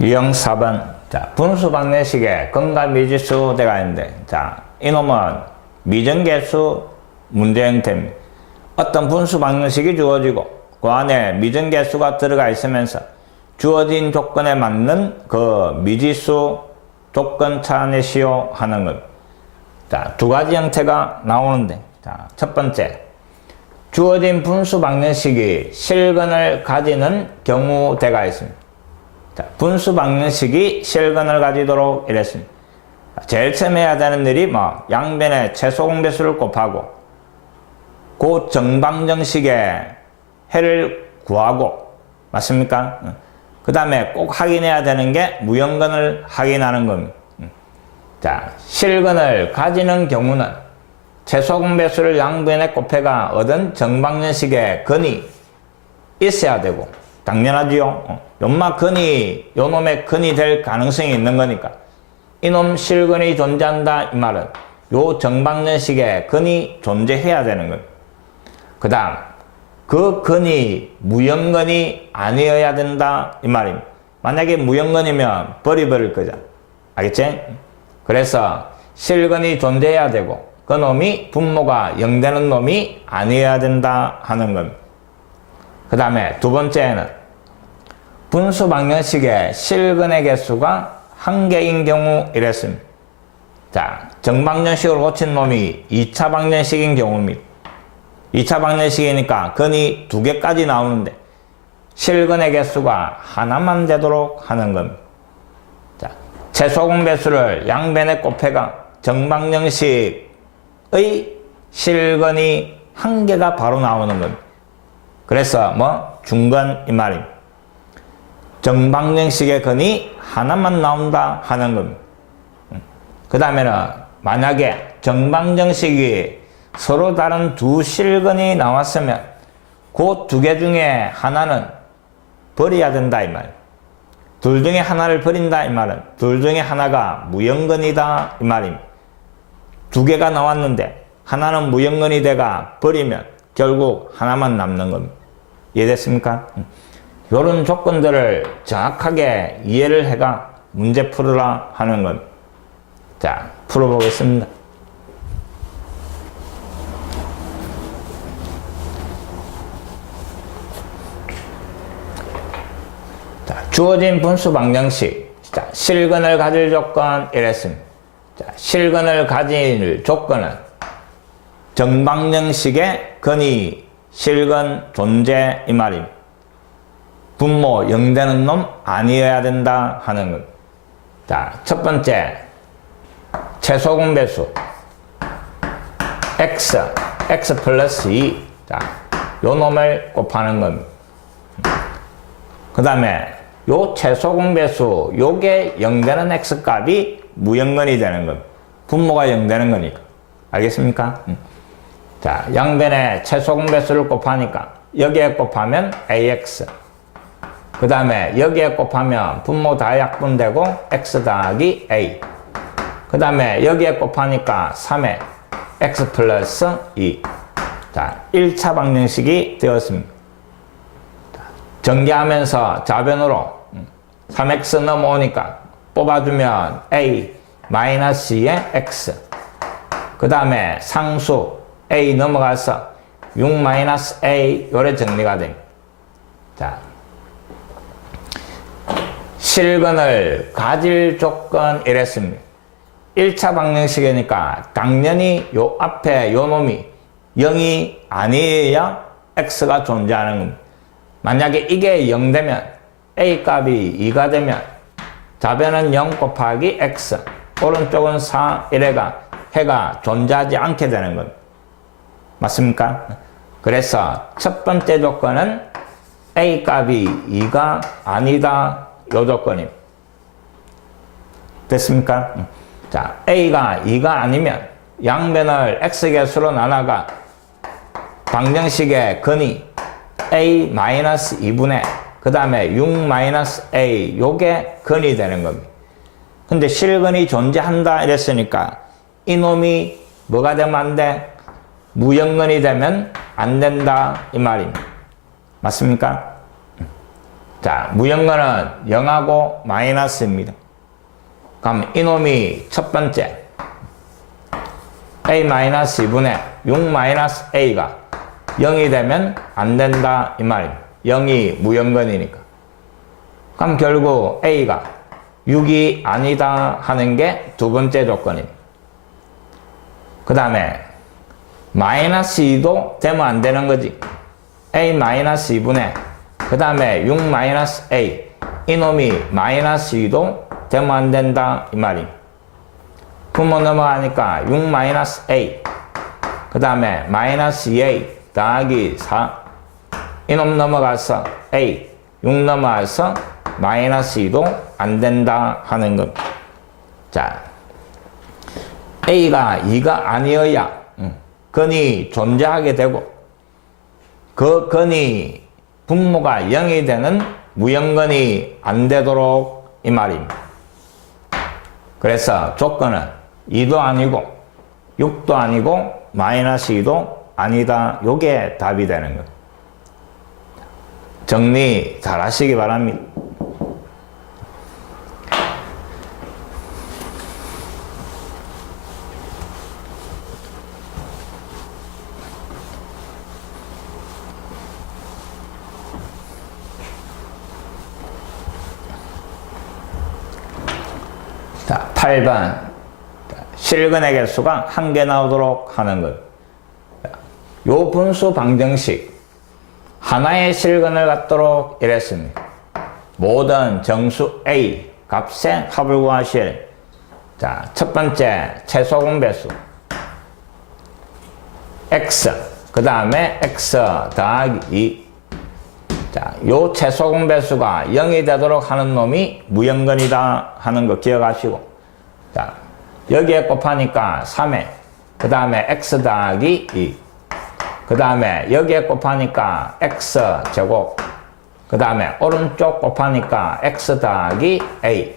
유형 4번. 자, 분수 방정식에 근과 미지수 대가 있는데, 자, 이놈은 미정계수 문제 형태입니다. 어떤 분수 방정식이 주어지고, 그 안에 미정계수가 들어가 있으면서 주어진 조건에 맞는 그 미지수 조건 찾아내시오 하는 것. 자, 두 가지 형태가 나오는데, 자, 첫 번째. 주어진 분수 방정식이 실근을 가지는 경우대가 있습니다. 자, 분수 방정식이 실근을 가지도록 이랬습니다. 제일 처음 해야 되는 일이 뭐 양변의 최소 공배수를 곱하고 그 정방정식의 해를 구하고 맞습니까? 그 다음에 꼭 확인해야 되는 게 무형근을 확인하는 겁니다. 자, 실근을 가지는 경우는 최소 공배수를 양변에 곱해가 얻은 정방정식의 근이 있어야 되고 당연하지요. 어, 연마 근이 요놈의 근이 될 가능성이 있는 거니까 이놈 실근이 존재한다 이 말은 요 정방정식의 근이 존재해야 되는 것. 그 다음 그 근이 무형근이 아니어야 된다 이 말입니다. 만약에 무형근이면 버리버릴 거죠. 알겠지? 그래서 실근이 존재해야 되고 그 놈이 분모가 0되는 놈이 아니어야 된다 하는 겁니다. 그 다음에 두 번째는 분수 방정식의 실근의 개수가 한 개인 경우 이랬습니다. 자, 정방정식으로 고친 놈이 2차 방정식인 경우입니다. 2차 방정식이니까 근이 두 개까지 나오는데 실근의 개수가 하나만 되도록 하는 겁니다. 자, 최소 공배수를 양변에 곱해가 정방정식의 실근이 한 개가 바로 나오는 겁니다. 그래서 뭐 중간 이 말입니다. 정방정식의 근이 하나만 나온다 하는 겁니다. 그 다음에는 만약에 정방정식이 서로 다른 두 실근이 나왔으면 그 두 개 중에 하나는 버려야 된다 이 말. 둘 중에 하나를 버린다 이 말은 둘 중에 하나가 무형근이다 이 말입니다. 두 개가 나왔는데 하나는 무형근이 돼가 버리면 결국 하나만 남는 겁니다. 이해됐습니까? 이런 조건들을 정확하게 이해를 해가 문제 풀으라 하는 겁니다. 자, 풀어보겠습니다. 자, 주어진 분수 방정식. 자, 실근을 가질 조건 이랬습니다. 자, 실근을 가질 조건은 정방정식의 근이 실근 존재 이 말입니다. 분모 0되는 놈 아니어야 된다 하는 것. 자, 첫 번째 최소 공배수 x x 플러스 2. 자, 요 놈을 곱하는 겁니다. 그 다음에 요 최소 공배수 요게 0되는 x 값이 무형근이 되는 겁니다. 분모가 0되는 거니까. 알겠습니까? 음. 자, 양변에 최소 공 배수를 곱하니까 여기에 곱하면 ax. 그 다음에 여기에 곱하면 분모 다 약분되고 x 더하기 a. 그 다음에 여기에 곱하니까 3에 x 플러스 2. 자, 1차 방정식이 되었습니다. 전개하면서 좌변으로 3x 넘어오니까 뽑아주면 a 마이너스 2의 x. 그 다음에 상수 a 넘어가서 6 마이너스 a 요래 정리가 됩니다. 자, 실근을 가질 조건 이랬습니다. 1차 방정식이니까 당연히 요 앞에 요 놈이 0이 아니어야 x가 존재하는 겁니다. 만약에 이게 0 되면 a 값이 2가 되면 좌변은 0 곱하기 x 오른쪽은 4 이래가 해가 존재하지 않게 되는 겁니다. 맞습니까? 그래서 첫 번째 조건은 a 값이 2가 아니다 요 조건입니다. 됐습니까? 자, a가 2가 아니면 양변을 x개수로 나눠가 방정식의 근이 a-2분의 그 다음에 6-a 요게 근이 되는 겁니다. 근데 실근이 존재한다 이랬으니까 이놈이 뭐가 되면 안 돼? 무형근이 되면 안 된다 이 말입니다. 맞습니까? 자, 무형건은 0하고 마이너스입니다. 그럼 이놈이 첫 번째 a 마이너스 2분의 6 마이너스 a가 0이 되면 안 된다 이 말입니다. 0이 무형건이니까. 그럼 결국 a가 6이 아니다 하는 게 두 번째 조건입니다. 그 다음에 마이너스 2도 되면 안 되는 거지. a 마이너스 2분의 그 다음에 6 마이너스 a 이놈이 마이너스 2도 되면 안 된다 이 말이. 부모 넘어가니까 6 마이너스 a 그 다음에 마이너스 2a 더하기 4 이놈 넘어가서 a 6 넘어가서 마이너스 2도 안 된다 하는 것. 자, a가 2가 아니어야 음, 건이 존재하게 되고 그 건이 분모가 0이 되는 무형건이 안 되도록 이 말입니다. 그래서 조건은 2도 아니고 6도 아니고 마이너스 2도 아니다. 요게 답이 되는 것. 정리 잘 하시기 바랍니다. 자, 8번. 실근의 개수가 한 개 나오도록 하는 것. 자, 요 분수 방정식. 하나의 실근을 갖도록 이랬습니다. 모든 정수 A 값의 합을 구하실. 자, 첫 번째 최소 공배수. x. 그 다음에 x 더하기 2. 자, 요 최소 공배수가 0이 되도록 하는 놈이 무형건이다 하는 거 기억하시고. 자, 여기에 곱하니까 3에, 그 다음에 x 더하기 2. 그 다음에 여기에 곱하니까 x 제곱. 그 다음에 오른쪽 곱하니까 x 더하기 a.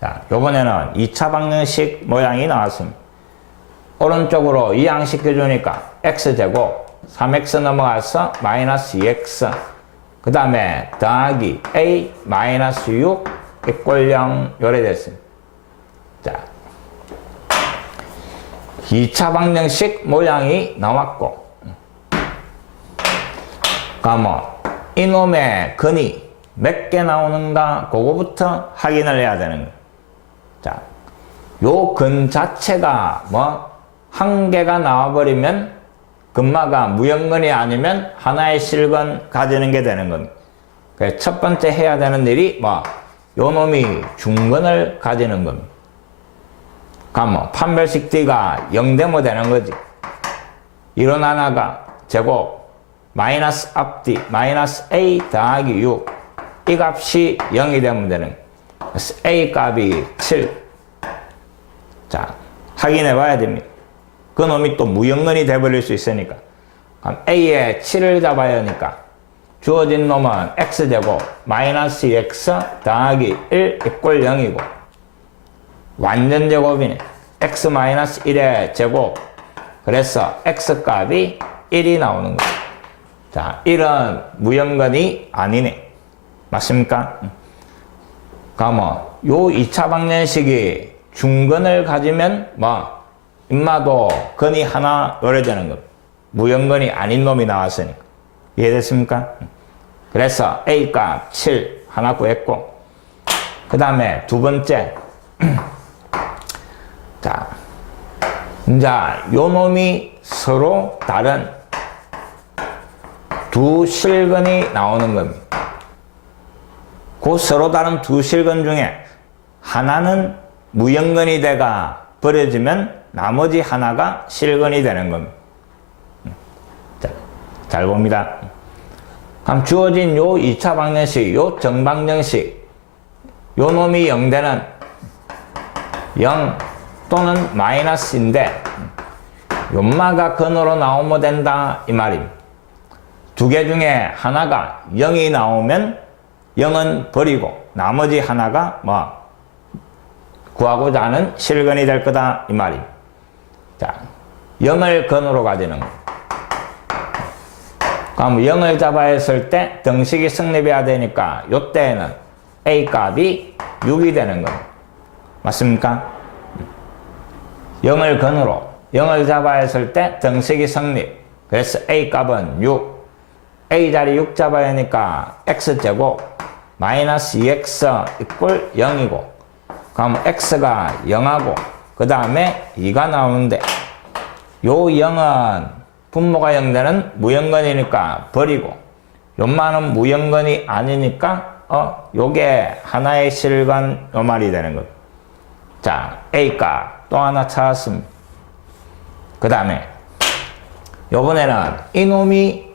자, 요번에는 2차 방정식 모양이 나왔습니다. 오른쪽으로 이항시켜주니까 x제곱 3x 넘어가서 마이너스 2x 그 다음에 더하기 a 마이너스 6 이꼴 0 요래 됐습니다. 자, 2차 방정식 모양이 나왔고 그러면 이놈의 근이 몇 개 나오는가 그거부터 확인을 해야 되는 거예요. 자, 요 근 자체가 뭐 한 개가 나와버리면 근마가 무형근이 아니면 하나의 실근 가지는 게 되는 겁니다. 그래서 첫 번째 해야 되는 일이 뭐, 요 놈이 중근을 가지는 겁니다. 그러면 판별식 D가 0되면 되는 거지. 이런 하나가 제곱 마이너스 앞뒤 마이너스 A 더하기 6. 이 값이 0이 되면 되는 A 값이 7. 자, 확인해 봐야 됩니다. 그 놈이 또 무형근이 돼버릴 수 있으니까. 그럼 A에 7을 잡아야 하니까 주어진 놈은 X제곱 마이너스 X 더하기 1 이꼴 0이고 완전 제곱이네. X 마이너스 1의 제곱 그래서 X 값이 1이 나오는 거야. 자, 1은 무형근이 아니네. 맞습니까? 그러면 요 2차 방정식이 중근을 가지면 뭐 인마도 근이 하나 노래되는 것. 무형근이 아닌 놈이 나왔으니까. 이해됐습니까? 그래서 A 값 7 하나 구했고 그 다음에 두 번째 자, 이제 요 놈이 서로 다른 두 실근이 나오는 겁니다. 그 서로 다른 두 실근 중에 하나는 무형근이 돼가 버려지면 나머지 하나가 실근이 되는 겁니다. 자, 잘 봅니다. 그럼 주어진 요 2차 방정식, 요 정방정식, 요 놈이 0되는 0 또는 마이너스인데 연마가 근으로 나오면 된다 이 말입니다. 두개 중에 하나가 0이 나오면 0은 버리고 나머지 하나가 뭐 구하고자 하는 실근이 될 거다 이 말입니다. 자, 0을 근으로 가지는 거. 그럼 0을 잡아야 했을 때 등식이 성립해야 되니까 요때는 A 값이 6이 되는 거예요. 맞습니까? 0을 근으로 0을 잡아야 했을 때 등식이 성립. 그래서 A 값은 6. A 자리 6 잡아야 하니까 X제곱 마이너스 2X 이꼴 0이고 그럼 X가 0하고 그 다음에 2가 나오는데 요 0은 분모가 0되는 무형건이니까 버리고 요만은 무형건이 아니니까 어 요게 하나의 실건 요 말이 되는 거예요. 자 A가 또 하나 찾았습니다. 그 다음에 요번에는 이놈이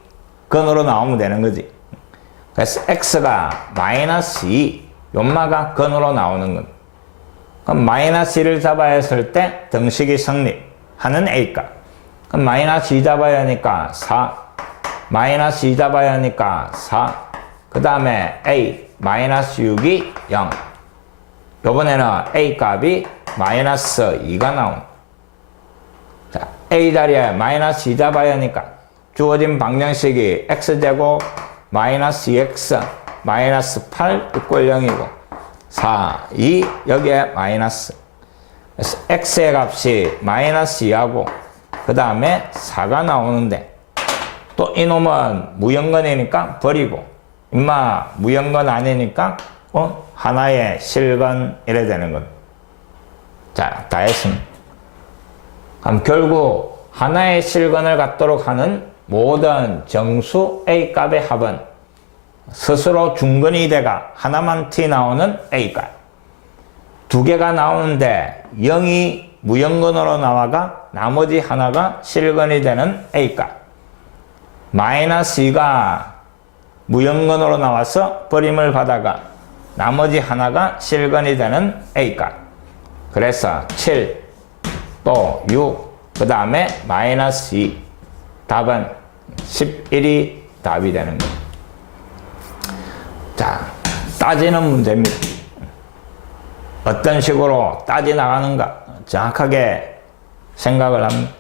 근으로 나오면 되는 거지. 그래서 x가 마이너스 2, 연마가 근으로 나오는 건. 그럼 마이너스 2를 잡아야 했을 때 등식이 성립하는 a값. 그럼 마이너스 2 잡아야 하니까 4. 마이너스 2 잡아야 하니까 4. 그 다음에 a 마이너스 6이 0. 요번에는 a 값이 마이너스 2가 나온. 자, a 자리에 마이너스 2 잡아야 하니까 주어진 방정식이 x제곱 마이너스 2x 마이너스 8 이꼴 0이고 4, 2 여기에 마이너스 그래서 x의 값이 마이너스 2하고 그 다음에 4가 나오는데 또 이놈은 무형건이니까 버리고 임마 무형건 아니니까 어? 하나의 실건 이래 되는 것. 자, 다 했습니다. 그럼 결국 하나의 실건을 갖도록 하는 모든 정수 A 값의 합은 스스로 중근이 돼가 하나만 T 나오는 A 값. 두 개가 나오는데 0이 무형근으로 나와가 나머지 하나가 실근이 되는 A 값. 마이너스 2가 무형근으로 나와서 버림을 받아가 나머지 하나가 실근이 되는 A 값. 그래서 7, 또 6, 그 다음에 마이너스 2. 답은 11이 답이 되는 거예요. 자, 따지는 문제입니다. 어떤 식으로 따지 나가는가 정확하게 생각을 합니다.